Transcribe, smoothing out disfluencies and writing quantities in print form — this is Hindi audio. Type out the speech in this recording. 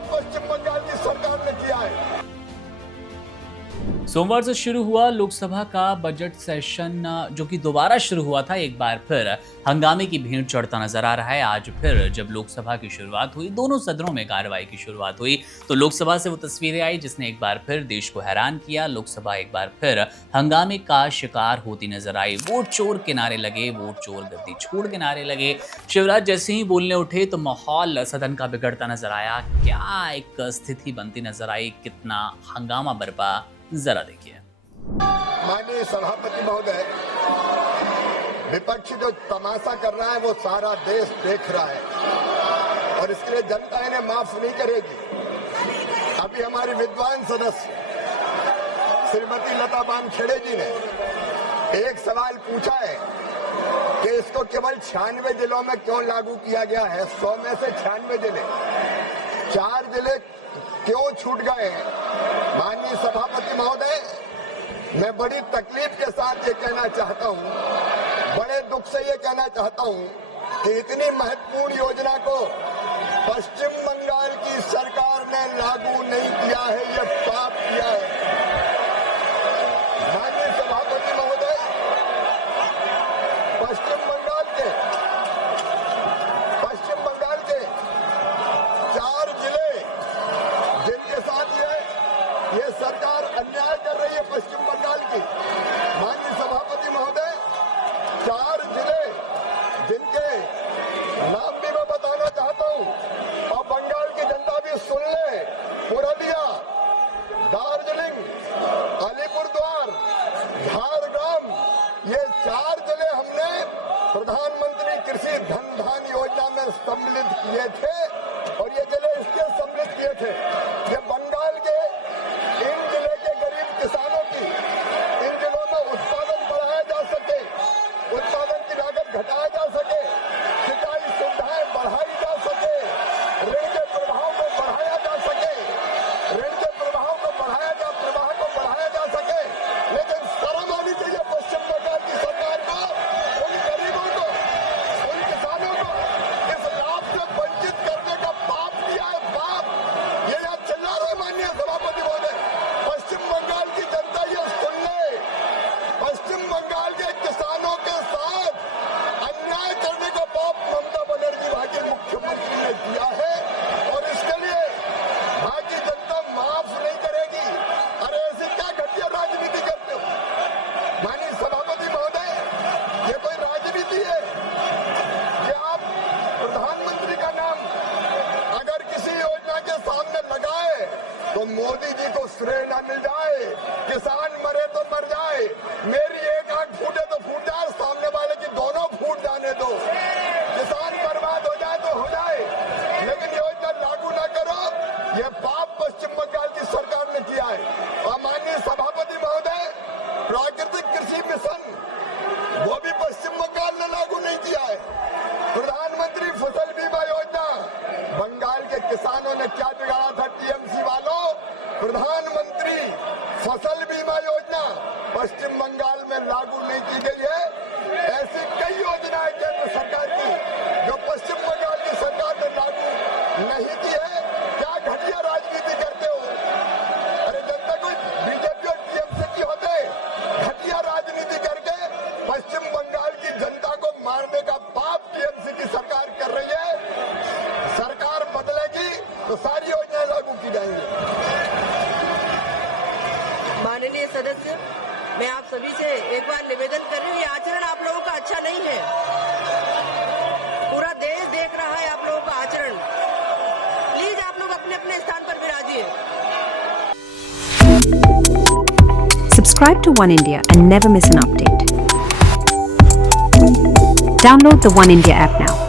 पाप पश्चिम बंगाल की सरकार ने किया है। सोमवार से शुरू हुआ लोकसभा का बजट सेशन जो कि दोबारा शुरू हुआ था, एक बार फिर हंगामे की भीड़ चढ़ता नजर आ रहा है। आज फिर जब लोकसभा की शुरुआत हुई, दोनों सदनों में कार्रवाई की शुरुआत हुई, तो लोकसभा से वो तस्वीरें आई जिसने एक बार फिर देश को हैरान किया। लोकसभा एक बार फिर हंगामे का शिकार होती नजर आई। वोट चोर के नारे लगे, वोट चोर गद्दी छोड़ के नारे लगे। शिवराज जैसे ही बोलने उठे तो माहौल सदन का बिगड़ता नजर आया। क्या एक स्थिति बनती नजर आई, कितना हंगामा बरपा, जरा देखिए। माननीय सभापति महोदय, विपक्ष जो तमाशा कर रहा है वो सारा देश देख रहा है और इसके लिए जनता इन्हें माफ नहीं करेगी। अभी हमारी विद्वान सदस्य श्रीमती लता बानखेड़े जी ने एक सवाल पूछा है कि इसको केवल 96 जिलों में क्यों लागू किया गया है। 100 में से 96 जिले, 4 जिले क्यों छूट गए हैं। माननीय सभापति महोदय, मैं बड़ी तकलीफ के साथ ये कहना चाहता हूँ, बड़े दुख से ये कहना चाहता हूँ कि इतनी महत्वपूर्ण योजना को पश्चिम बंगाल की सरकार ने लागू नहीं किया है, ये पाप किया है। माननीय सभापति महोदय, पश्चिम बंगाल के 4 जिले जिनके साथ ये सरकार अन्याय कर रही है पश्चिम बंगाल की। माननीय सभापति महोदय, 4 जिले जिनके नाम भी मैं बताना चाहता हूं और बंगाल की जनता भी सुन ले। पुरुलिया, दार्जिलिंग, अलीपुरद्वार, झारग्राम, ये 4 जिले हमने प्रधानमंत्री कृषि धन धान योजना में सम्मिलित किए थे और ये जिले इसके सम्मिलित किए थे। ये बंगाल के इन जिले के गरीब किसानों की इन जिलों में उत्पादन बढ़ाया जा सके, उत्पादन की लागत घटाया जा सके, सिंचाई सुविधाएं बढ़ाई जा सके, ऋण के प्रभाव को बढ़ाया जा सके, प्रवाह को बढ़ाया जा सके। लेकिन शर्म आनी चाहिए पश्चिम बंगाल की सरकार को, उन गरीबों को, उन किसानों को इस लाभ से वंचित करने का पाप किया है, पाप। ये यहाँ चिल्ला रहे माननीय सभापति महोदय, पश्चिम बंगाल की जनता ये सुन ले, पश्चिम बंगाल के किसानों के साथ अन्याय करने का पाप ममता बनर्जी वहां के मुख्यमंत्री ने किया है और इसके लिए वहां की जनता माफ नहीं करेगी। अरे ऐसी क्या घटिया राजनीति करते हो माननीय सभापति महोदय, ये कोई राजनीति है कि आप प्रधानमंत्री का नाम अगर किसी योजना के सामने लगाए तो मोदी जी को श्रेय न मिल जाए, किसान मरे तो मर जाए, मेरी एक आंख फूटे तो फूट जाए, सामने वाले की दोनों फूट जाने दो, किसान बर्बाद हो जाए तो हो जाए, लेकिन योजना लागू न करो। यह पाप पश्चिम बंगाल की सरकार ने किया है। और माननीय सभापति महोदय, प्राकृतिक कृषि मिशन वो भी पश्चिम बंगाल ने लागू नहीं किया है। प्रधानमंत्री फसल बीमा योजना, बंगाल के किसानों ने क्या बिगाड़ा था टीएमसी वालों, प्रधानमंत्री फसल बीमा योजना पश्चिम बंगाल में लागू नहीं की गई है। ऐसी कई योजनाएं केंद्र सरकार की जो पश्चिम बंगाल की सरकार ने लागू नहीं की है। क्या घटिया राजनीति करते हो। अरे जनता कोई बीजेपी और टीएमसी की होते, घटिया राजनीति करके पश्चिम बंगाल की जनता को मारने का पाप टीएमसी की सरकार कर रही है। सरकार बदलेगी तो सारी योजनाएं लागू की जाएंगी। माननीय सदस्य, मैं आप सभी से एक बार निवेदन कर रही हूँ, ये आचरण आप लोगों का अच्छा नहीं है। पूरा देश देख रहा है आप लोगों का आचरण। प्लीज आप लोग अपने अपने स्थान पर विराजिए। Subscribe to One India and never miss an update. Download the One India app now.